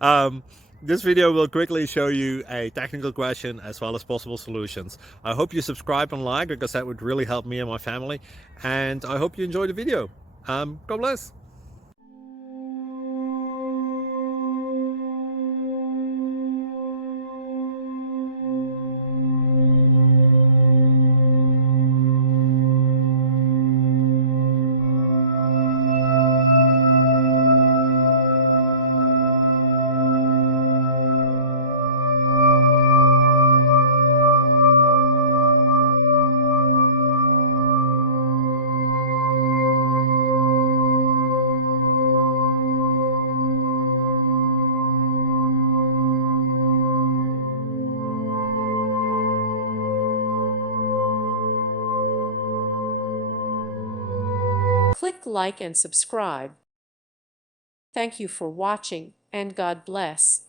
um, this video will quickly show you a technical question as well as possible solutions. I hope you subscribe and like because that would really help me and my family. And I hope you enjoy the video. God bless. Click like and subscribe. Thank you for watching, and God bless.